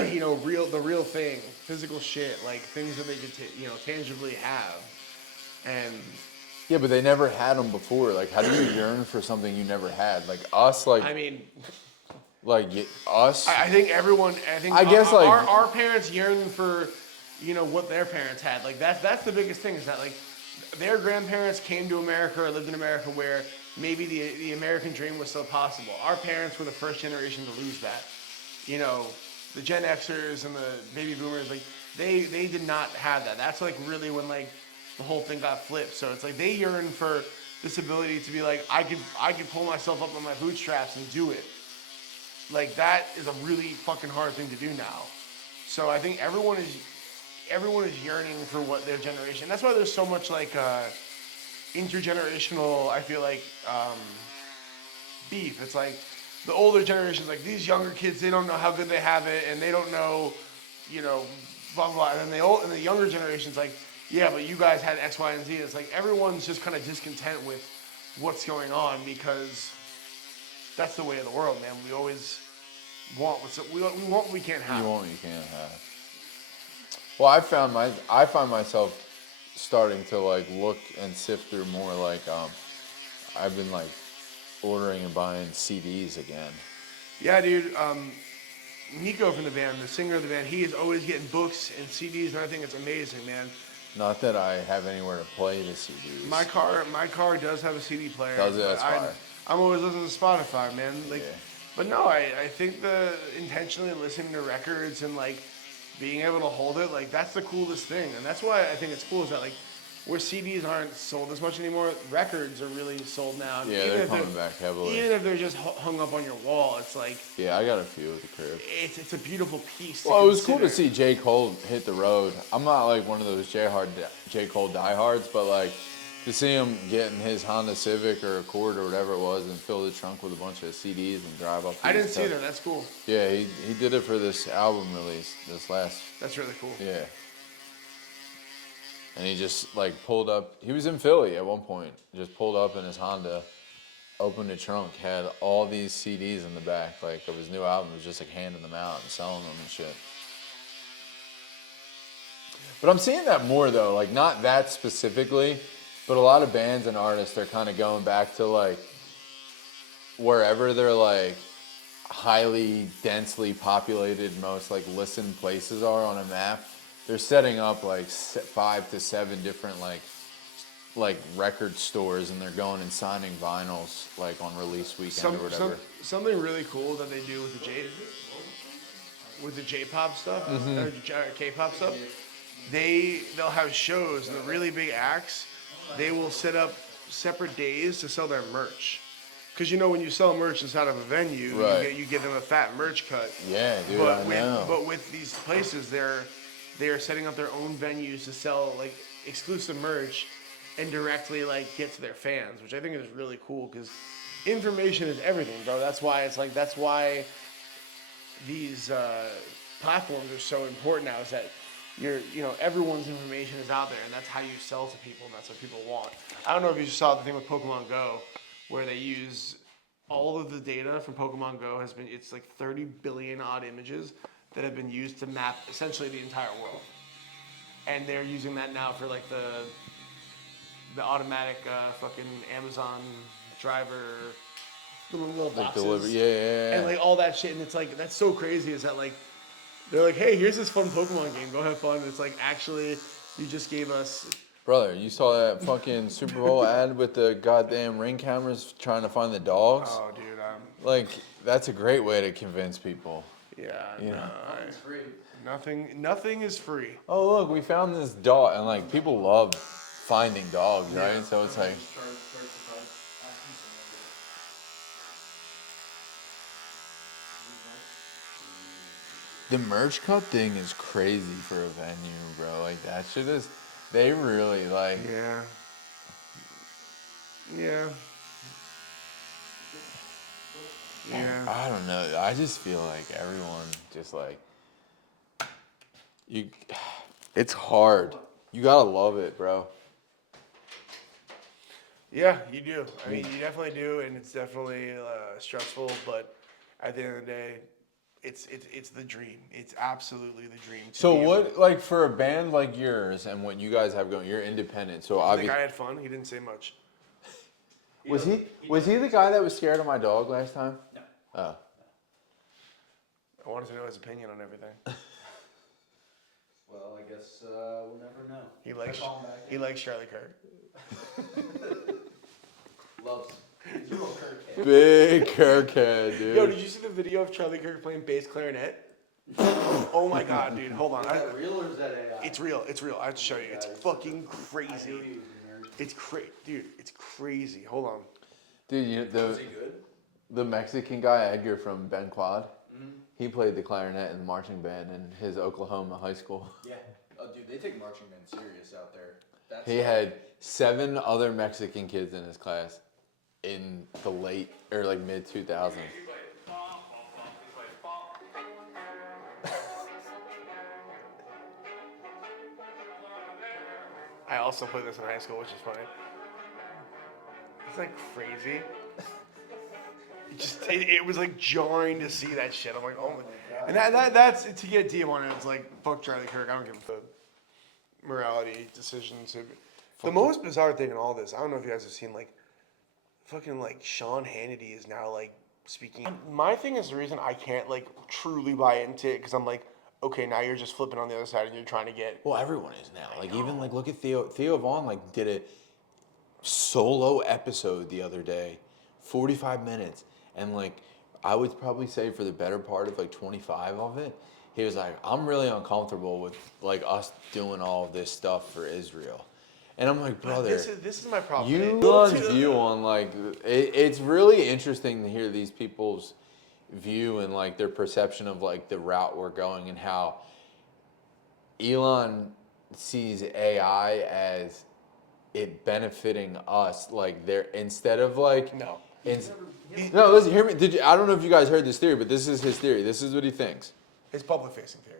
you know, the real thing, physical shit, like things that they could, tangibly have, and. Yeah, but they never had them before. Like, how do you yearn for something you never had? Like us, like. I mean. Like us. I think everyone. I guess like our parents yearn for, you know, what their parents had. Like that's the biggest thing is that like their grandparents came to America or lived in America where maybe the American dream was still possible. Our parents were the first generation to lose that. You know, the Gen Xers and the baby boomers, like they did not have that. That's like really when like the whole thing got flipped. So it's like they yearn for this ability to be like I could pull myself up on my bootstraps and do it. Like that is a really fucking hard thing to do now. So I think everyone is yearning for what their generation. That's why there's so much like intergenerational. I feel like beef. It's like the older generations, like these younger kids, they don't know how good they have it, and they don't know, you know, blah blah. And then the younger generations, like, yeah, but you guys had X, Y, and Z. It's like everyone's just kind of discontent with what's going on because that's the way of the world, man. We always want we want what we can't have. You want what you can't have. Well, I find myself starting to like look and sift through more like I've been like ordering and buying CDs again. Yeah, dude. Nico from the band, the singer of the band, he is always getting books and CDs, and I think it's amazing, man. Not that I have anywhere to play the CDs. My car does have a CD player. Does it? That's fire. I'm always listening to Spotify, man. Like, Yeah. But no, I think the intentionally listening to records and like being able to hold it, like that's the coolest thing, and that's why I think it's cool is that like where CDs aren't sold as much anymore, records are really sold now. Yeah, even they're coming back heavily. Even if they're just hung up on your wall, it's like Yeah, I got a few at the crib. it's a beautiful piece. Well, it was cool to see J. Cole hit the road. I'm not like one of those J. Cole diehards, but like To see him get in his Honda Civic or Accord or whatever it was and fill the trunk with a bunch of CDs and drive up. I didn't see that. That's cool. Yeah, he did it for this album release, this last. That's really cool. Yeah. And he just like pulled up. He was in Philly at one point. Just pulled up in his Honda, opened the trunk, had all these CDs in the back, like of his new album. Was just like handing them out and selling them and shit. But I'm seeing that more though, like not that specifically, but a lot of bands and artists are kind of going back to like wherever they're like highly densely populated, most like listened places are on a map. They're setting up like 5 to 7 different like record stores, and they're going and signing vinyls like on release weekend or whatever. Something really cool that they do with the J-pop stuff, or K-pop stuff. They'll have shows, and the really big acts, they will set up separate days to sell their merch. Because when you sell merch inside of a venue, right, you give them a fat merch cut. Yeah, dude, But with these places, they are setting up their own venues to sell like exclusive merch and directly like get to their fans, which I think is really cool because information is everything, bro. That's why these platforms are so important now. Is that everyone's information is out there, and that's how you sell to people, and that's what people want. I don't know if you saw the thing with Pokemon Go, where they use all of the data from Pokemon Go it's like 30 billion odd images that have been used to map essentially the entire world, and they're using that now for like the automatic fucking Amazon driver little boxes, delivery, yeah, and like all that shit, and it's like that's so crazy. Is that like they're like, hey, here's this fun Pokemon game, go have fun. And it's like actually you just gave us. Brother, you saw that fucking Super Bowl ad with the goddamn ring cameras trying to find the dogs? Oh, dude, like that's a great way to convince people. Yeah, Nothing's free. Nothing is free. Oh look, we found this dog, and like people love finding dogs, right? Yeah. So it's like. The merch cut thing is crazy for a venue, bro. Like that shit is. They really like. Yeah. Yeah. Yeah. I don't know. I just feel like everyone just like. It's hard. You gotta love it, bro. Yeah, you do. I mean, you definitely do, and it's definitely stressful. But at the end of the day, it's the dream. It's absolutely the dream. So what, like for a band like yours and what you guys have going, you're independent. So I think I had fun. He didn't say much. Was he the guy that was scared of my dog last time? No. Oh. I wanted to know his opinion on everything. Well, I guess we'll never know. He likes Charlie Kirk. Loves. He's a real Kirk head. Big Kirkhead, dude. Yo, did you see the video of Charlie Kirk playing bass clarinet? Oh my god, dude. Hold on. Is that real or is that AI? It's real. It's real. I have to show you. It's fucking crazy. It's crazy. Dude, it's crazy. Hold on. Dude, Was he good? the Mexican guy, Edgar from Ben Quad, he played the clarinet in the marching band in his Oklahoma high school. Yeah. Oh, dude, they take marching band serious out there. He had 7 other Mexican kids in his class in the late or like mid 2000s. I also played this in high school, which is funny. Isn't that crazy? It was like jarring to see that shit. I'm like, oh my. And that's to get deep on it. It's like, fuck Charlie Kirk. I don't give a morality decisions. The most bizarre thing in all this, I don't know if you guys have seen like, fucking like Sean Hannity is now like speaking. My thing is the reason I can't like truly buy into it because I'm like, okay, now you're just flipping on the other side and you're trying to get. Well, everyone is now. Like even like look at Theo Vaughn like did a solo episode the other day, 45 minutes, and like I would probably say for the better part of like 25 of it, he was like, I'm really uncomfortable with like us doing all of this stuff for Israel. And I'm like, brother, this is my problem. Elon's view on like it's really interesting to hear these people's view and like their perception of like the route we're going and how Elon sees AI as it benefiting us. Like they're instead of like No. no, listen, hear me. I don't know if you guys heard this theory, but this is his theory. This is what he thinks. His public facing theory.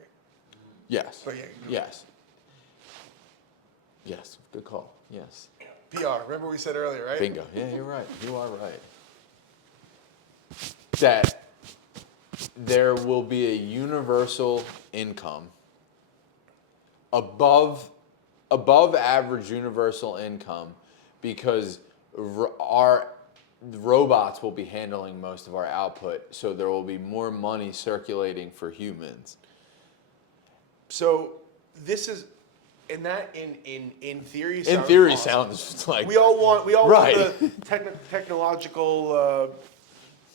Yes. But yeah. Yes. Yes. Good call. Yes. PR. Remember we said earlier, right? Bingo. Yeah, you're right. You are right. That there will be a universal income above average universal income because our robots will be handling most of our output, so there will be more money circulating for humans. So this is, and that in theory sounds In theory, awesome. sounds like We all want Right. the technological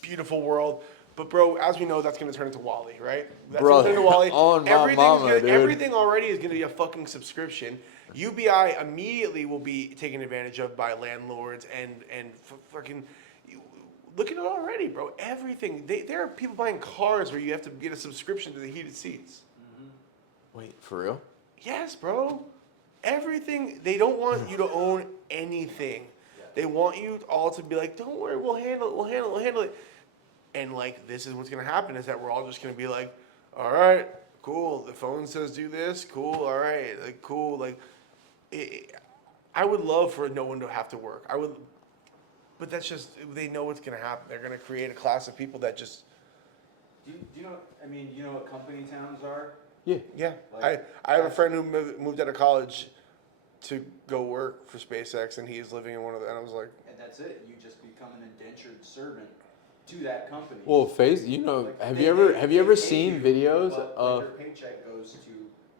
beautiful world, but bro, as we know, that's gonna turn into Wall-E, right? That's Brother, gonna turn into Wall-E. on my mama, dude. Everything already is gonna be a fucking subscription. UBI immediately will be taken advantage of by landlords and fucking. Look at it already, bro. Everything. There are people buying cars where you have to get a subscription to the heated seats. Wait, for real? Yes, bro. Everything. They don't want you to own anything. They want you all to be like, don't worry, we'll handle it, we'll handle it. And like, this is what's gonna happen is that we're all just gonna be like, all right, cool. The phone says do this, cool. All right, like cool. Like, I would love for no one to have to work. I would, but that's just they know what's gonna happen. They're gonna create a class of people that just Do you know? I mean, you know what company towns are? Yeah. yeah. Like, I have a friend who moved out of college to go work for SpaceX, and he's living in one of the. And I was like, And that's it. You just become an indentured servant to that company. Well, Like, have they- you ever they pay seen you, videos but, of like, your paycheck goes to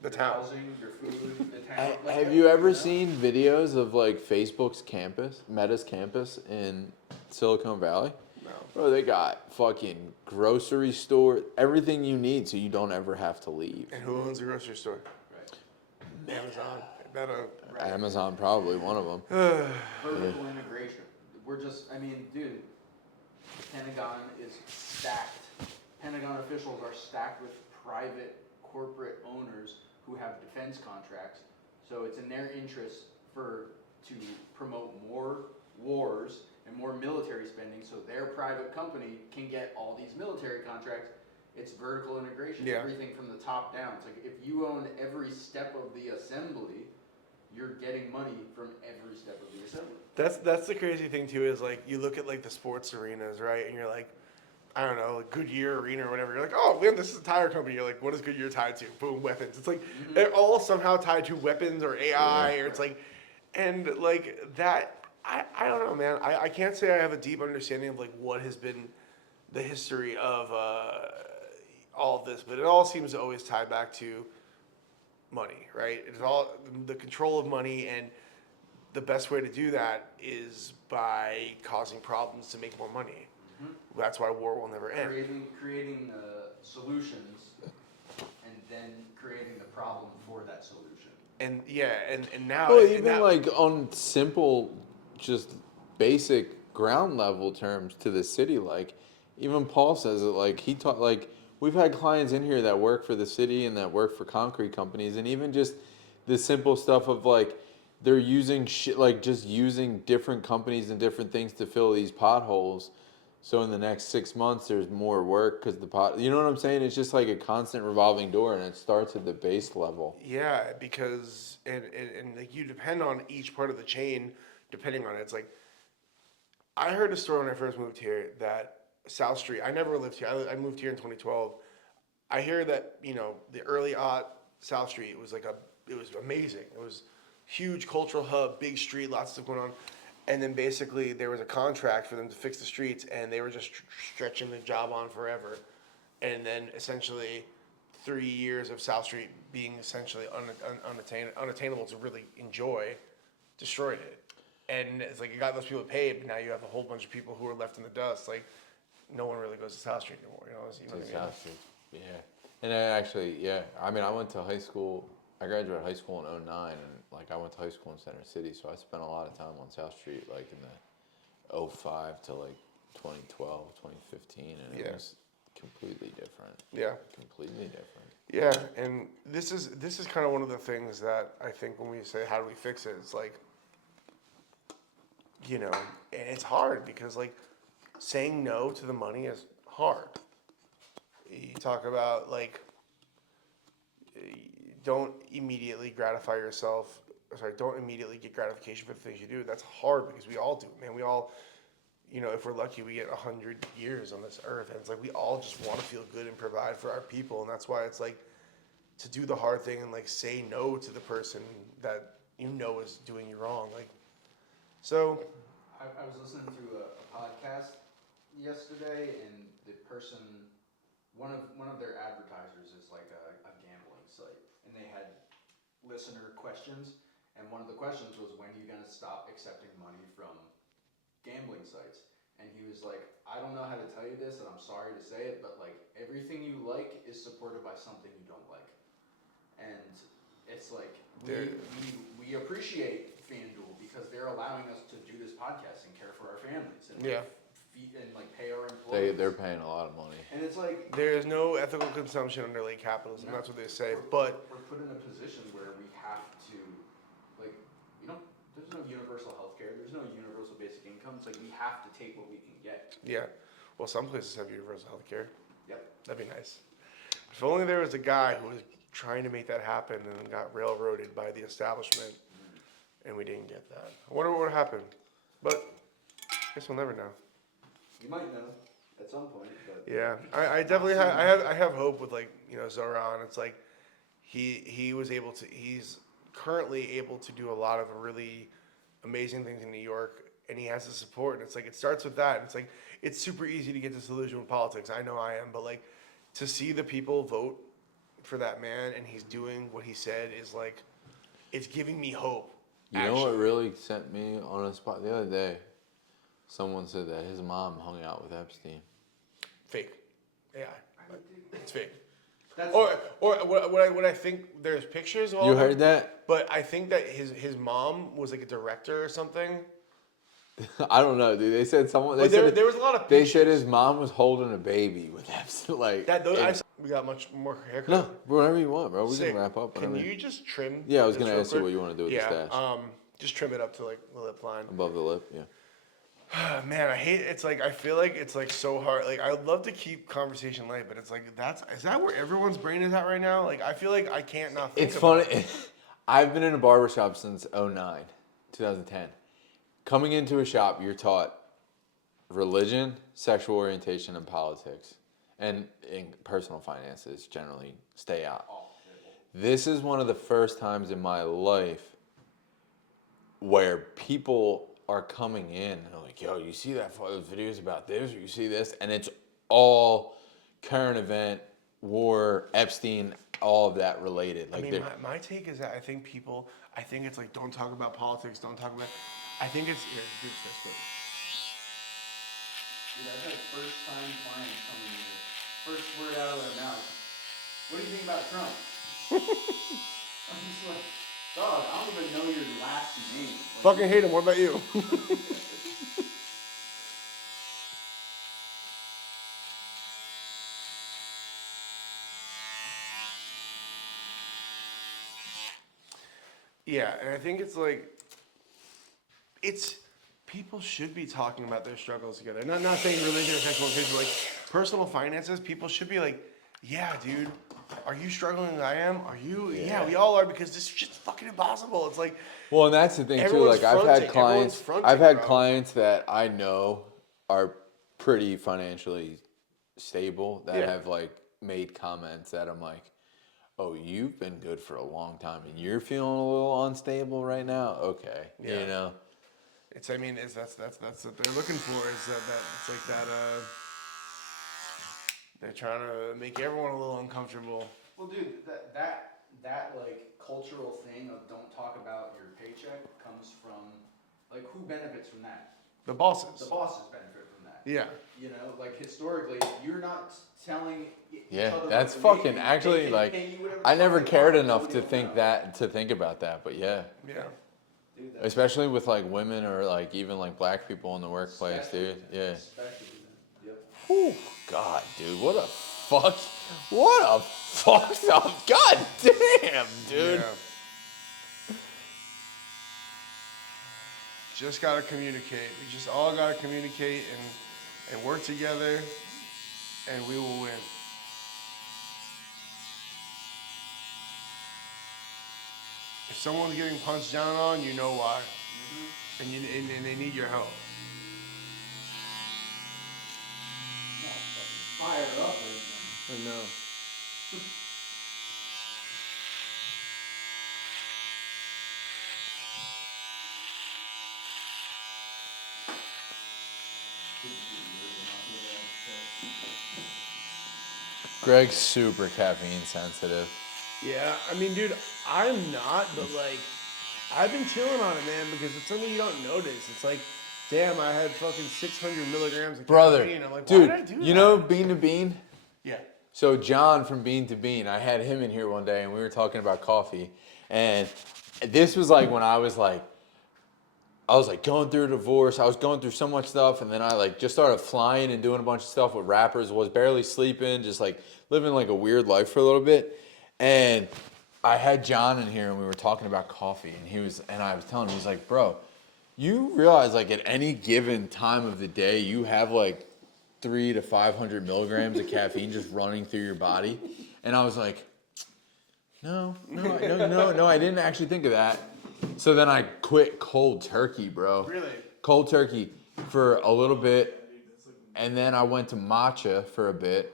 The your town. housing, your food, the town. Like, have you ever know? seen videos of like Facebook's campus, Meta's campus in Silicon Valley? no. Bro, they got fucking grocery store, everything you need so you don't ever have to leave. And who owns the grocery store? Right. Amazon. Meta. Right. Amazon probably one of them. Vertical integration. We're just, I mean, dude, Pentagon is stacked. Pentagon officials are stacked with private corporate owners who have defense contracts. So it's in their interest to promote more wars and more military spending so their private company can get all these military contracts. It's vertical integration, Yeah. everything from the top down. It's like if you own every step of the assembly, you're getting money from every step of the assembly. That's the crazy thing too is like you look at like the sports arenas, right? And you're like, I don't know, like Goodyear Arena or whatever. You're like, oh man, this is a tire company. You're like, what is Goodyear tied to? Boom, weapons. It's like they're all somehow tied to weapons or AI or it's like, and like that. I don't know, man. I can't say I have a deep understanding of like what has been the history of all of this, but it all seems to always tie back to money, right? It's all the control of money, and the best way to do that is by causing problems to make more money. That's why war will never end. Creating the solutions and then creating the problem for that solution. And yeah, and now Well, and even now- like on simple, just basic ground level terms to the city, like even Paul says it. Like he taught, like we've had clients in here that work for the city and that work for concrete companies, and even just the simple stuff of like they're using shit, like just using different companies and different things to fill these potholes. So in the next 6 months, there's more work because you know what I'm saying? It's just like a constant revolving door, and it starts at the base level. yeah, because and like you depend on each part of the chain, depending on it. It's like I heard a story when I first moved here that South Street. I never lived here. I moved here in 2012. I hear that the early South Street was it was amazing. It was huge cultural hub, big street, lots of stuff going on. And then basically there was a contract for them to fix the streets, and they were just stretching the job on forever. And then essentially 3 years of South Street being essentially unattainable to really enjoy, destroyed it. And it's like you got those people paid, but now you have a whole bunch of people who are left in the dust. Like no one really goes to South Street anymore. You know what I mean? South Street, yeah. And I actually, yeah. I mean, I went to high school. I graduated high school in 2009, and like I went to high school in Center City, so I spent a lot of time on South Street, like in the 2005 to like 2012, 2015, and it Yeah. was completely different. Yeah. Completely different. Yeah, and this is kind of one of the things that I think when we say how do we fix it, it's like you know, and it's hard because like saying no to the money is hard. You talk about like don't immediately gratify yourself. Sorry, don't immediately get gratification for the things you do. That's hard because we all do, man. We all, you know, if we're lucky, we get 100 years on this earth, and it's like we all just want to feel good and provide for our people, and that's why it's like to do the hard thing and like say no to the person that you know is doing you wrong. Like, so I was listening to a podcast yesterday, and the person, one of their advertisers is like a gambling site, and they had listener questions, and one of the questions was, when are you gonna stop accepting money from gambling sites? And he was like, I don't know how to tell you this, and I'm sorry to say it, but like everything you like is supported by something you don't like. And it's like we appreciate FanDuel because they're allowing us to do this podcast and care for our families and and like pay our employees. They're paying a lot of money. And it's like there's no ethical consumption under late capitalism. That's what they say. But we're put in a position where we have to, like, there's no universal health care. There's no universal basic income. It's like we have to take what we can get. yeah, well, some places have universal health care. Yep. That'd be nice. If only there was a guy who was trying to make that happen and got railroaded by the establishment, and we didn't get that. I wonder what would happen. But I guess we'll never know. You might know at some point, but Yeah, I definitely I have hope with like, you know, Zoran. It's like he's currently able to do a lot of really amazing things in New York, and he has the support, and it's like it starts with that. And it's like it's super easy to get disillusioned with politics. I know I am, but like to see the people vote for that man and he's doing what he said is like it's giving me hope. You know what really sent me on a spot the other day? Someone said that his mom hung out with Epstein. Fake. AI. It's fake. that's Or what I think there's pictures of all You of them, heard that? but I think that his mom was like a director or something. I don't know, dude. They said someone. They But said there was a lot of they pictures. said his mom was holding a baby with Epstein. Like We got much more haircut. no, whatever you want, bro. We Sick. can wrap up. Can whatever. you just trim? Yeah, I was this gonna real ask you quick? what you want to do with Yeah, the stash. just trim it up to like the lip line. Above the lip, yeah. Man, I hate it's like I feel like it's like so hard. Like I would love to keep conversation light, but it's like is that where everyone's brain is at right now? Like I feel like I can't not think It's about funny. it. I've been in a barbershop since 2010. Coming into a shop, you're taught religion, sexual orientation, and politics. And in personal finances, generally, stay out. This is one of the first times in my life where people are coming in and they're like, yo, you see that those videos about this, or you see this? And it's all current event, war, Epstein, all of that related. Like I mean, my take is that I think it's like don't talk about politics, don't talk about. I think it's here. Do this quick. Dude, I've had first time clients coming in. First word out of their mouth. What do you think about Trump? I'm just like, dog, I don't even know your last name. Like, Fucking hate him. What about you? Yeah, and I think it's like people should be talking about their struggles together. Not saying religion or sexual orientation, but like personal finances. People should be like, yeah, dude, are you struggling as I am? Are you? Yeah, we all are because this shit's fucking impossible. It's like, well, and that's the thing too. Everyone's Like everyone's fronting, I've had bro. clients that I know are pretty financially stable that have like made comments that I'm like, oh, you've been good for a long time and you're feeling a little unstable right now. Okay, Yeah. you know. it's. I mean, that's what they're looking for. Is that it's like that. They're trying to make everyone a little uncomfortable. well, dude, that like cultural thing of don't talk about your paycheck comes from, like, who benefits from that? The bosses. The bosses benefit from that. Yeah. You know, like historically, you're not telling each Yeah, other that's what to fucking make. actually They can like pay you whatever I the never fuck they cared want. enough Nobody to will think know. to think about that, but yeah. Yeah. Dude, that's Especially with like women or like even like black people in the workplace, dude. Yeah. especially then. Yep. Whew, God, dude, what a fucked up. God damn, dude. Yeah. just gotta communicate. We just all gotta communicate and work together, and we will win. If someone's getting punched down on, you know why, and they need your help. Fire up or anything. I know. Greg's super caffeine sensitive. Yeah, I mean, dude, I'm not, but like, I've been chilling on it, man, because it's something you don't notice. It's like, damn, I had fucking 600 milligrams of Brother, caffeine. I'm like, why dude, did I do that? you know Bean to Bean? Yeah. So John from Bean to Bean, I had him in here one day and we were talking about coffee. And this was like when I was like going through a divorce. I was going through so much stuff, and then I like just started flying and doing a bunch of stuff with rappers, was barely sleeping, just like living like a weird life for a little bit. And I had John in here and we were talking about coffee, and I was telling him, he's like, bro, you realize like at any given time of the day you have like 300 to 500 milligrams of caffeine just running through your body. And I was like, no, I didn't actually think of that. So then I quit cold turkey, bro. Really? Cold turkey for a little bit, and then I went to matcha for a bit.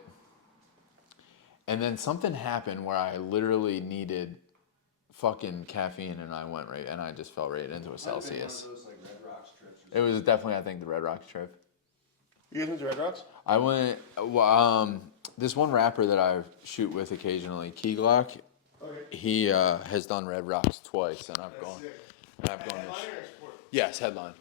And then something happened where I literally needed fucking caffeine, and I just fell right into a Celsius. One of those like Red Rocks trips. It was definitely, I think, the Red Rocks trip. You guys went to Red Rocks? I went, this one rapper that I shoot with occasionally, Key Glock, he has done Red Rocks twice, and I've gone. Headliner or sport? Yes, headline.